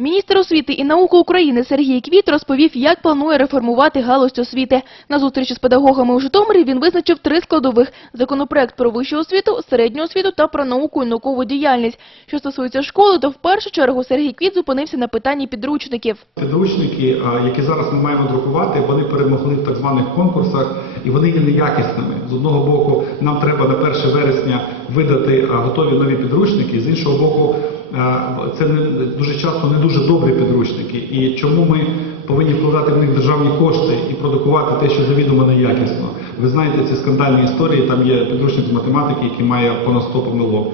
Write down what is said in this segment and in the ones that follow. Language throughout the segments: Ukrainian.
Міністр освіти і науки України Сергій Квіт розповів, як планує реформувати галузь освіти. На зустрічі з педагогами у Житомирі він визначив три складових – законопроект про вищу освіту, середню освіту та про науку і наукову діяльність. Що стосується школи, то в першу чергу Сергій Квіт зупинився на питанні підручників. Підручники, які зараз ми маємо друкувати, вони перемогли в так званих конкурсах і вони є неякісними. З одного боку, нам треба на 1 вересня видати готові нові підручники, з іншого боку, це не, дуже часто не дуже добрі підручники. І чому ми повинні вкладати в них державні кошти і продукувати те, що завідомо неякісно? Ви знаєте ці скандальні історії, там є підручник з математики, який має понад 100 помилок.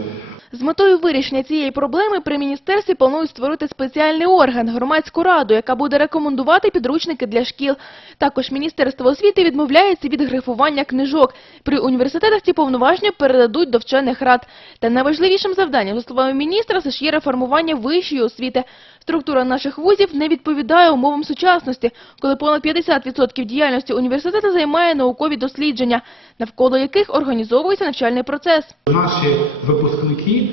З метою вирішення цієї проблеми при міністерстві планують створити спеціальний орган – громадську раду, яка буде рекомендувати підручники для шкіл. Також Міністерство освіти відмовляється від грифування книжок. При університетах ці повноваження передадуть до вчених рад. Та найважливішим завданням, за словами міністра, США є реформування вищої освіти. Структура наших вузів не відповідає умовам сучасності, коли понад 50% діяльності університету займає наукові дослідження, навколо яких організовується навчальний процес. Наші випускники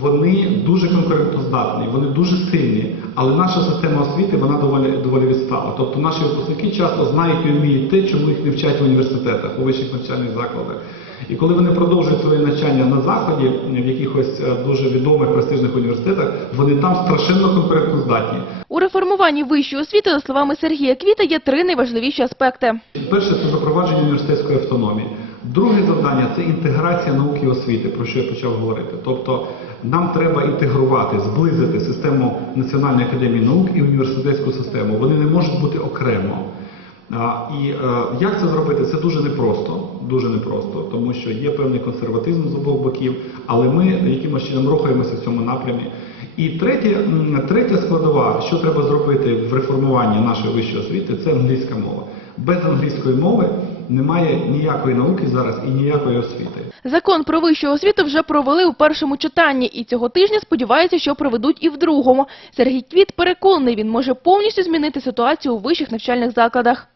вони дуже конкурентоздатні, вони дуже сильні, але наша система освіти вона доволі доволі відстала. Тобто наші випускники часто знають і вміють те, чому їх не вчать в університетах, у вищих навчальних закладах. І коли вони продовжують своє навчання на заході, в якихось е, дуже відомих престижних університетах, вони там страшенно конкурентоздатні. У реформуванні вищої освіти, за словами Сергія Квіта, є три найважливіші аспекти. Перше це запровадження університетської автономії. Друге завдання це інтеграція науки і освіти, про що я почав говорити. Тобто нам треба інтегрувати, зблизити систему Національної академії наук і університетську систему. Вони не можуть бути окремо. А, І е, як це зробити? Це дуже непросто, дуже непросто, тому що є певний консерватизм з обох боків, але ми якимось чином рухаємося в цьому напрямі. І третє, третя складова, що треба зробити в реформуванні нашої вищої освіти, це англійська мова. Без англійської мови немає ніякої науки зараз і ніякої освіти. Закон про вищу освіту вже провели у першому читанні, і цього тижня сподіваються, що проведуть і в другому. Сергій Квіт переконаний, він може повністю змінити ситуацію у вищих навчальних закладах.